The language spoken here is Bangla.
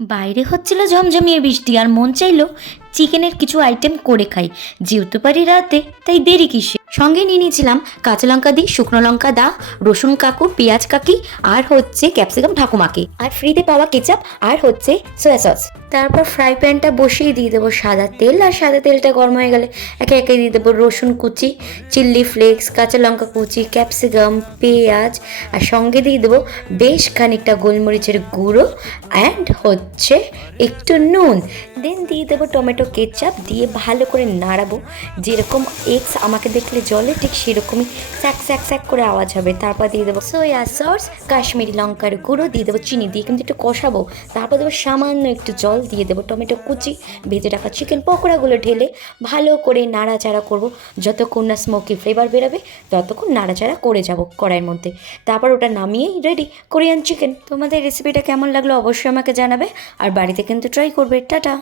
বাইরে হচ্ছিল ঝমঝমিয়ে বৃষ্টি আর মন চাইলো চিকেনের কিছু আইটেম করে খাই, যেহেতু পারি রাতে তাই দেরি কিসে। সঙ্গে নিয়ে নিয়েছিলাম কাঁচা লঙ্কা দি, শুকনো লঙ্কা দা, রসুন কাকু, পেঁয়াজ কাকি, আর হচ্ছে ক্যাপসিকাম ঠাকুমাকে, আর ফ্রিতে পাওয়া কেচাপ, আর হচ্ছে সয়া সস। তারপর ফ্রাই প্যানটা বসিয়ে দিয়ে দেবো সাদা তেল, আর সাদা তেলটা গরম হয়ে গেলে একে একে দিয়ে দেবো রসুন কুচি, চিল্লি ফ্লেক্স, কাঁচা লঙ্কা কুচি, ক্যাপসিকাম, পেঁয়াজ, আর সঙ্গে দিয়ে দেবো বেশ খানিকটা গোলমরিচের গুঁড়ো অ্যান্ড হচ্ছে একটু নুন। দেন দিয়ে দেবো টমেটো কেচাপ, দিয়ে ভালো করে নাড়াবো। যেরকম এগস আমাকে দেখলে জলে ঠিক সেরকমই স্যাক স্যাক স্যাক করে আওয়াজ হবে। তারপর দিয়ে দেবো সয়া সস, কাশ্মীরি লঙ্কার গুঁড়ো, দিয়ে দেবো চিনি, দিয়ে কিন্তু একটু কষাবো। তারপর দেবো সামান্য একটু জল, দিয়ে দেবো টমেটো কুচি, ভেজে রাখা চিকেন পকোড়াগুলো ঢেলে ভালো করে নাড়াচাড়া করব। যতক্ষণ না স্মোকি ফ্লেভার বেরোবে ততক্ষণ নাড়াচাড়া করে যাব কড়াইয়ের মধ্যে। তারপর ওটা নামিয়েই রেডি কোরিয়ান চিকেন। তোমাদের রেসিপিটা কেমন লাগলো অবশ্যই আমাকে জানাবে, আর বাড়িতে কিন্তু ট্রাই করবে। টাটা।